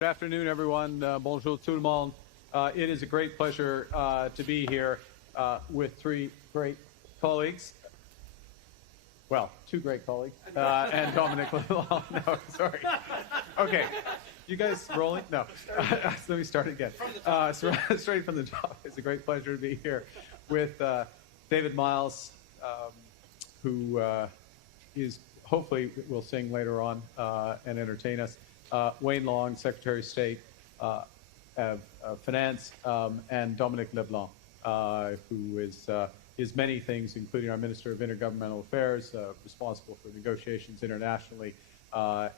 Good afternoon, everyone. Bonjour tout le monde. It is a great pleasure to be here with three great colleagues. Well, two great colleagues, and Dominic Lalonde. No, sorry. Okay, you guys rolling? No. Let me start again. Straight from the top. It's a great pleasure to be here with David Miles, who is hopefully will sing later on and entertain us. Wayne Long, Secretary of State of Finance, and Dominic Leblanc, who is many things, including our Minister of Intergovernmental Affairs, responsible for negotiations internationally,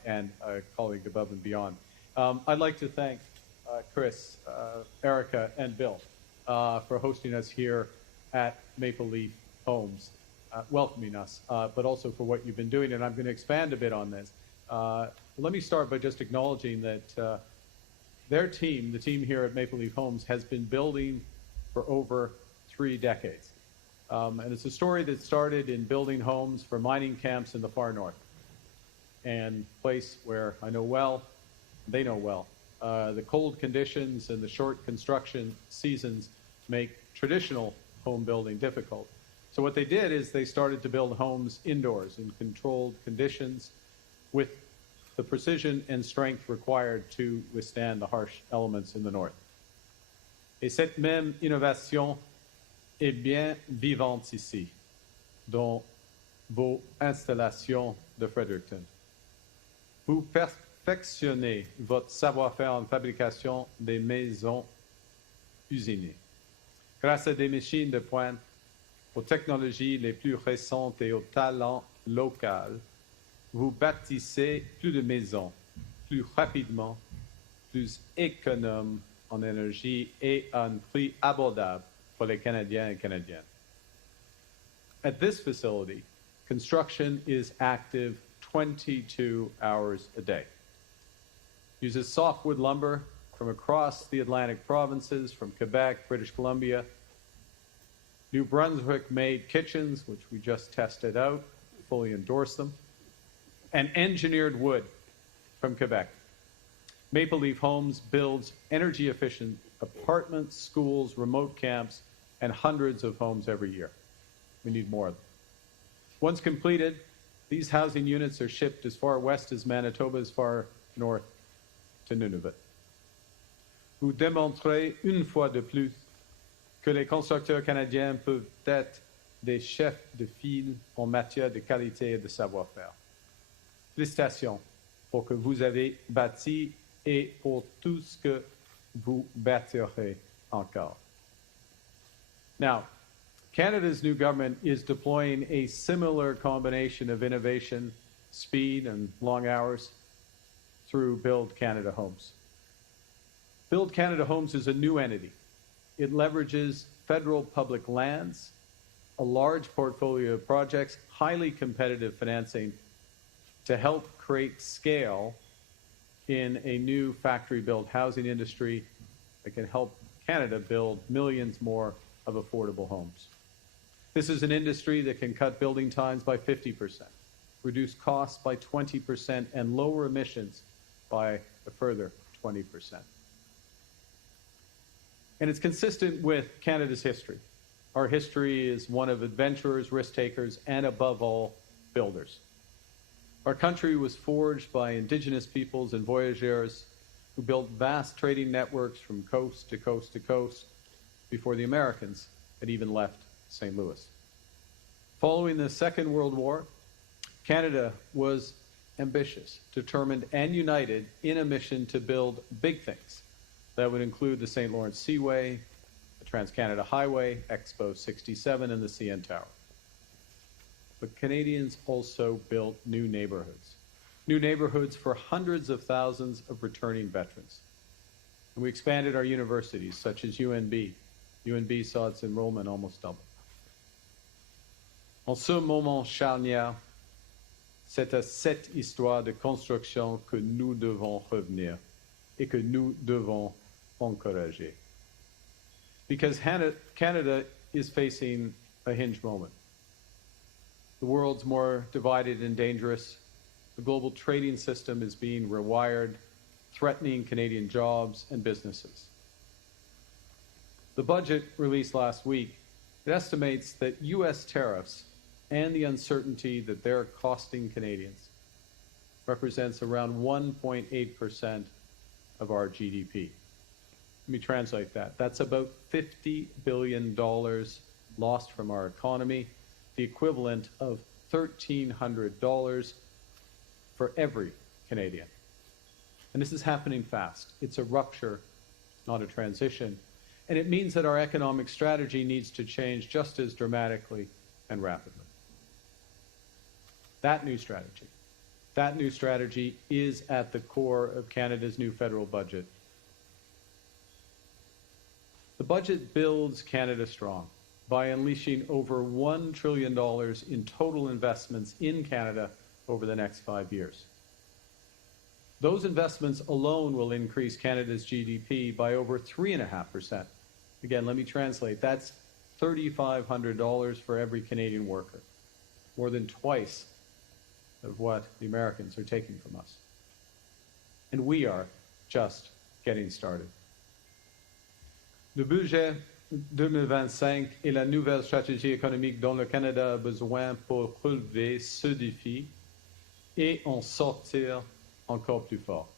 and a colleague above and beyond. I'd like to thank Chris, Erica, and Bill for hosting us here at Maple Leaf Homes, welcoming us, but also for what you've been doing, and I'm going to expand a bit on this. Let me start by just acknowledging that their team, the team here at Maple Leaf Homes, has been building for over 3 decades. And it's a story that started in building homes for mining camps in the far north, and a place where I know well, they know well. The cold conditions and the short construction seasons make traditional home building difficult. So what they did is they started to build homes indoors in controlled conditions with the precision and strength required to withstand the harsh elements in the north. Et cette même innovation est bien vivante ici, dans vos installations de Fredericton. Vous perfectionnez votre savoir-faire en fabrication des maisons usinées. Grâce à des machines de pointe, aux technologies les plus récentes et au talent local, vous bâtissez plus de maisons, plus rapidement, plus économes en énergie et à un prix abordable pour les Canadiens et Canadiennes. At this facility, construction is active 22 hours a day. Uses softwood lumber from across the Atlantic provinces, from Quebec, British Columbia, New Brunswick-made kitchens, which we just tested out, fully endorse them, and engineered wood from Quebec. Maple Leaf Homes builds energy-efficient apartments, schools, remote camps, and hundreds of homes every year. We need more of them. Once completed, these housing units are shipped as far west as Manitoba, as far north to Nunavut. Vous démontrez une fois de plus que les constructeurs canadiens peuvent être des chefs de file en matière de qualité et de savoir-faire. Félicitations pour que vous avez bâti et pour tout ce que vous bâtirez encore. Now, Canada's new government is deploying a similar combination of innovation, speed, and long hours through Build Canada Homes. Build Canada Homes is a new entity. It leverages federal public lands, a large portfolio of projects, highly competitive financing to help create scale in a new factory-built housing industry that can help Canada build millions more of affordable homes. This is an industry that can cut building times by 50%, reduce costs by 20%, and lower emissions by a further 20%. And it's consistent with Canada's history. Our history is one of adventurers, risk-takers, and above all, builders. Our country was forged by Indigenous peoples and voyageurs who built vast trading networks from coast to coast to coast before the Americans had even left St. Louis. Following the Second World War, Canada was ambitious, determined, and united in a mission to build big things. That would include the St. Lawrence Seaway, the Trans-Canada Highway, Expo 67, and the CN Tower. But Canadians also built new neighborhoods for hundreds of thousands of returning veterans. And we expanded our universities, such as UNB. UNB saw its enrollment almost double. En ce moment charnière, c'est à cette histoire de construction que nous devons revenir et que nous devons encourager. Because Canada is facing a hinge moment. The world's more divided and dangerous. The global trading system is being rewired. threatening Canadian jobs and businesses. The budget released last week, it estimates that U.S. tariffs and the uncertainty that they're costing Canadians represents around 1.8% of our GDP. Let me translate that. That's about $50 billion lost from our economy, the equivalent of $1,300 for every Canadian. And this is happening fast. It's a rupture, not a transition. And it means that our economic strategy needs to change just as dramatically and rapidly. That new strategy is at the core of Canada's new federal budget. The budget builds Canada strong by unleashing over $1 trillion in total investments in Canada over the next 5 years. Those investments alone will increase Canada's GDP by over 3.5%. Again, let me translate. That's $3,500 for every Canadian worker, more than twice of what the Americans are taking from us. And we are just getting started. Le budget 2025 est la nouvelle stratégie économique dont le Canada a besoin pour relever ce défi et en sortir encore plus fort.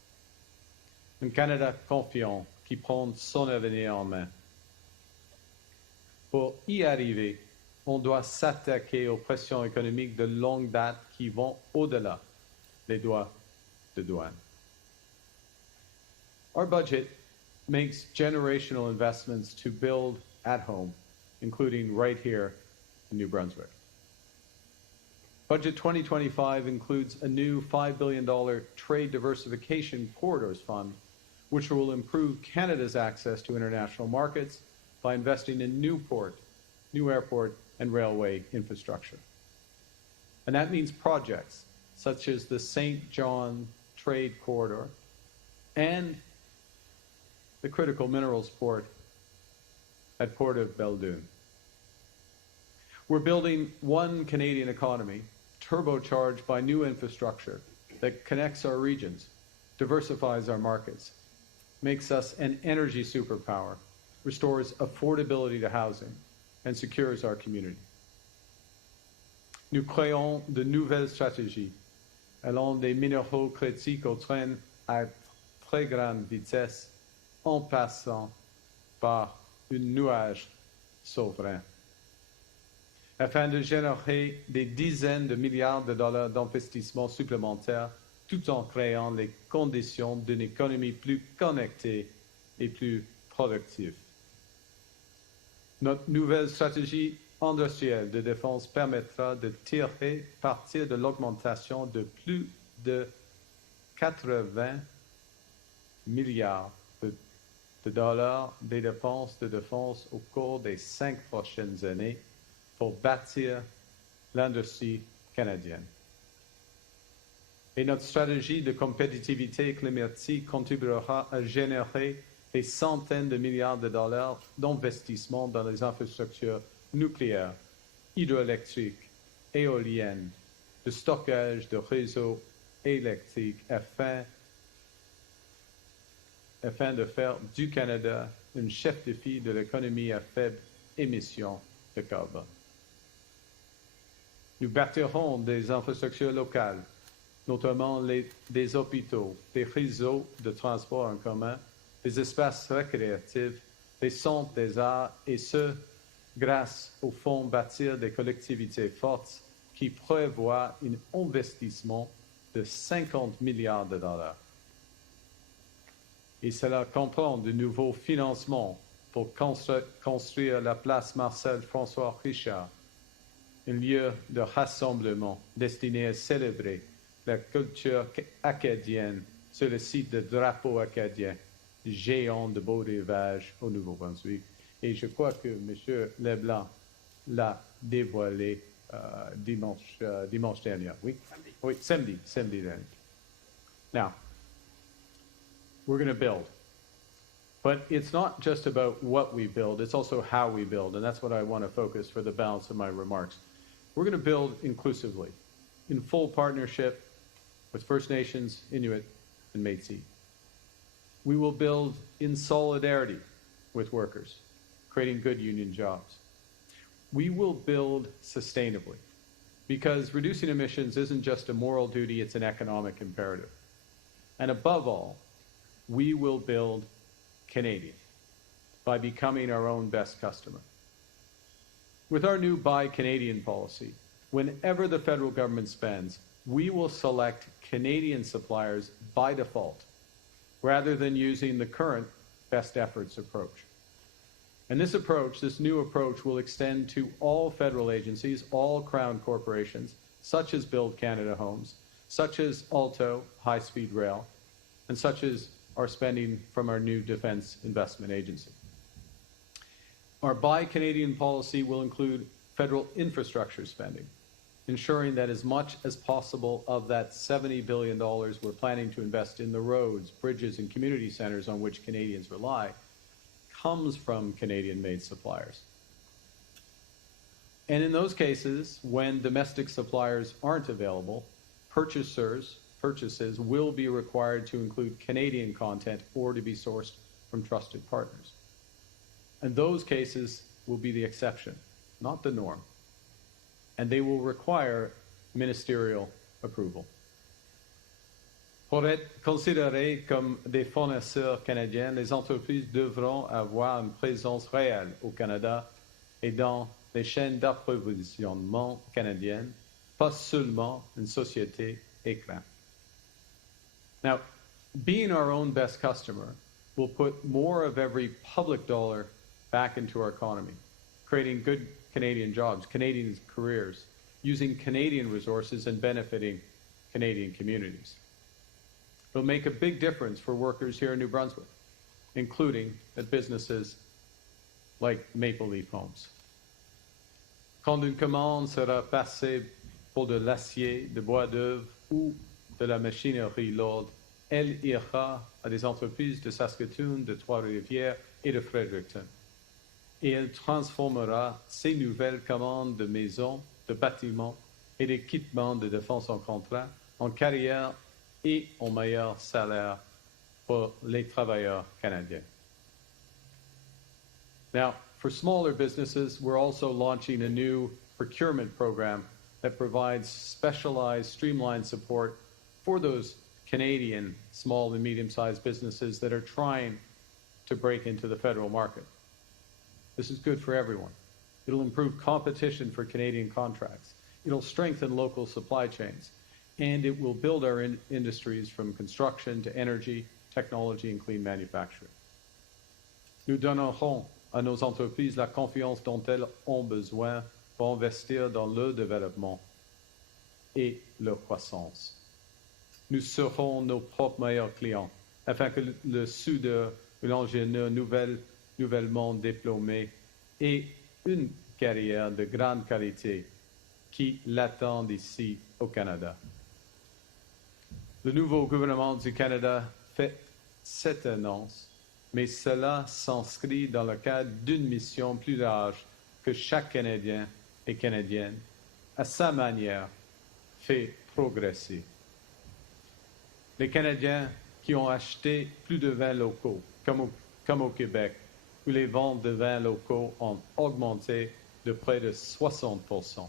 Un Canada confiant qui prend son avenir en main. Pour y arriver, on doit s'attaquer aux pressions économiques de longue date qui vont au-delà des droits de douane. Our budget makes generational investments to build at home, including right here in New Brunswick. Budget 2025 includes a new $5 billion Trade Diversification Corridors Fund, which will improve Canada's access to international markets by investing in new port, new airport, and railway infrastructure. And that means projects such as the St. John Trade Corridor and the critical minerals port at Port of Belledune. We're building one Canadian economy, turbocharged by new infrastructure that connects our regions, diversifies our markets, makes us an energy superpower, restores affordability to housing, and secures our community. Nous créons de nouvelles stratégies allant des minéraux critiques au train à très grande vitesse en passant par un nuage souverain, afin de générer des dizaines de milliards de dollars d'investissements supplémentaires tout en créant les conditions d'une économie plus connectée et plus productive. Notre nouvelle stratégie industrielle de défense permettra de tirer parti de l'augmentation de plus de 80 milliards de dollars des dépenses de défense au cours des 5 prochaines années pour bâtir l'industrie canadienne. Et notre stratégie de compétitivité climatique contribuera à générer des centaines de milliards de dollars d'investissement dans les infrastructures nucléaires, hydroélectriques, éoliennes, de stockage de réseaux électriques afin de faire du Canada un chef de file de l'économie à faible émission de carbone. Nous bâtirons des infrastructures locales, notamment des hôpitaux, des réseaux de transport en commun, des espaces récréatifs, des centres des arts, et ce, grâce au Fonds Bâtir des collectivités fortes qui prévoit un investissement de 50 milliards de dollars. Et cela comprend de nouveaux financements pour construire la place Marcel-François Richard, un lieu de rassemblement destiné à célébrer la culture acadienne sur le site de drapeau acadien géant de beau rivage au Nouveau-Brunswick. Et je crois que M. Leblanc l'a dévoilé dimanche dernier. Oui? Oui, samedi dernier. Now, we're going to build. But it's not just about what we build, it's also how we build, and that's what I want to focus for the balance of my remarks. We're going to build inclusively, in full partnership with First Nations, Inuit, and Métis. We will build in solidarity with workers, creating good union jobs. We will build sustainably, because reducing emissions isn't just a moral duty, it's an economic imperative. And above all, we will build Canadian by becoming our own best customer. With our new Buy Canadian policy, whenever the federal government spends, we will select Canadian suppliers by default, rather than using the current best efforts approach. And this approach, this new approach, will extend to all federal agencies, all Crown corporations, such as Build Canada Homes, such as Alto, high-speed rail, and such as our spending from our new Defence Investment Agency. Our Buy Canadian policy will include federal infrastructure spending, ensuring that as much as possible of that $70 billion we're planning to invest in the roads, bridges, and community centres on which Canadians rely comes from Canadian-made suppliers. And in those cases, when domestic suppliers aren't available, purchases will be required to include Canadian content or to be sourced from trusted partners. And those cases will be the exception, not the norm. And they will require ministerial approval. Pour être considérées comme des fournisseurs canadiens, les entreprises devront avoir une présence réelle au Canada et dans les chaînes d'approvisionnement canadiennes, pas seulement une société écran. Now, being our own best customer will put more of every public dollar back into our economy, creating good Canadian jobs, Canadian careers, using Canadian resources and benefiting Canadian communities. It'll make a big difference for workers here in New Brunswick, including at businesses like Maple Leaf Homes. Quand une commande sera passée pour de l'acier, de bois d'œuvre ou de la machinerie lourde, elle ira à des entreprises de Saskatoon, de Trois-Rivières et de Fredericton. Et elle transformera ces nouvelles commandes de maisons, de bâtiments et d'équipements de défense en contrat en carrière et en meilleur salaire pour les travailleurs canadiens. Now, for smaller businesses, we're also launching a new procurement program that provides specialized, streamlined support for those Canadian small and medium-sized businesses that are trying to break into the federal market. This is good for everyone. It'll improve competition for Canadian contracts. It'll strengthen local supply chains. And it will build our industries from construction to energy, technology, and clean manufacturing. Nous donnerons à nos entreprises la confiance dont elles ont besoin pour investir dans leur développement et leur croissance. Nous serons nos propres meilleurs clients, afin que le soudeur ou l'ingénieur nouvellement diplômé ait une carrière de grande qualité qui l'attend ici au Canada. Le nouveau gouvernement du Canada fait cette annonce, mais cela s'inscrit dans le cadre d'une mission plus large que chaque Canadien et Canadienne, à sa manière, fait progresser. Les Canadiens qui ont acheté plus de vins locaux, comme au Québec, où les ventes de vins locaux ont augmenté de près de 60%.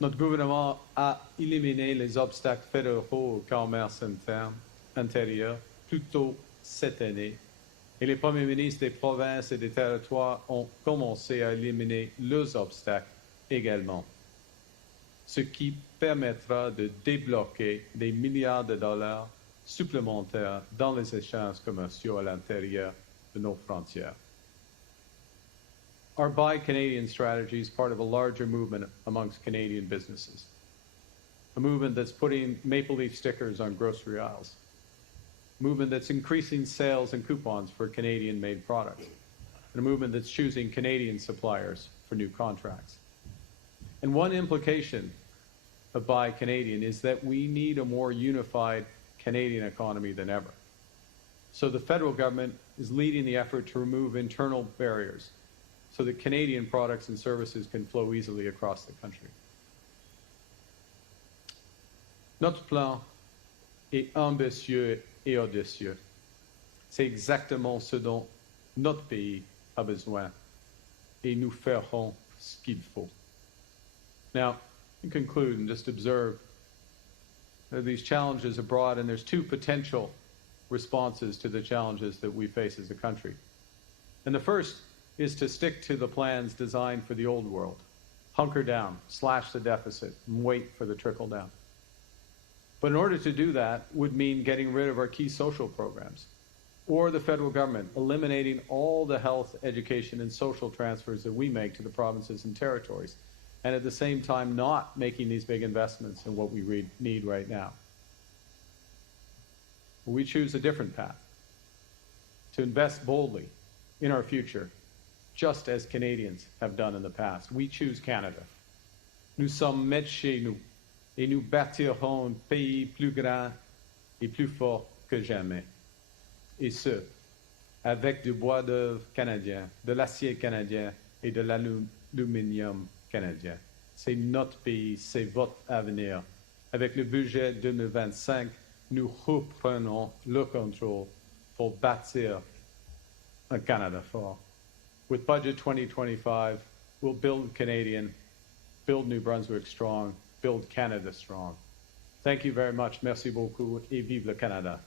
Notre gouvernement a éliminé les obstacles fédéraux au commerce intérieur plus tôt cette année et les premiers ministres des provinces et des territoires ont commencé à éliminer leurs obstacles également, ce qui permettra de débloquer des milliards de dollars supplémentaires dans les échanges commerciaux à l'intérieur de nos frontières. Our Buy Canadian strategy is part of a larger movement amongst Canadian businesses, a movement that's putting Maple Leaf stickers on grocery aisles, a movement that's increasing sales and coupons for Canadian-made products, and a movement that's choosing Canadian suppliers for new contracts. And one implication of Buy Canadian is that we need a more unified Canadian economy than ever. So the federal government is leading the effort to remove internal barriers so that Canadian products and services can flow easily across the country. Notre plan est ambitieux et audacieux. C'est exactement ce dont notre pays a besoin. Et nous ferons ce qu'il faut. Now, in conclude and just observe these challenges abroad, and there's two potential responses to the challenges that we face as a country. And the first is to stick to the plans designed for the old world. Hunker down, slash the deficit, and wait for the trickle down. But in order to do that would mean getting rid of our key social programs, or the federal government eliminating all the health, education, and social transfers that we make to the provinces and territories, and at the same time not making these big investments in what we need right now. We choose a different path, to invest boldly in our future, just as Canadians have done in the past. We choose Canada. Nous sommes maîtres chez nous, et nous bâtirons un pays plus grand et plus fort que jamais. Et ce, avec du bois d'œuvre canadien, de l'acier canadien et de l'aluminium canadien. C'est notre pays, c'est votre avenir. Avec le budget 2025, nous reprenons le contrôle pour bâtir un Canada fort. With Budget 2025, we'll build Canadian, build New Brunswick strong, build Canada strong. Thank you very much. Merci beaucoup et vive le Canada.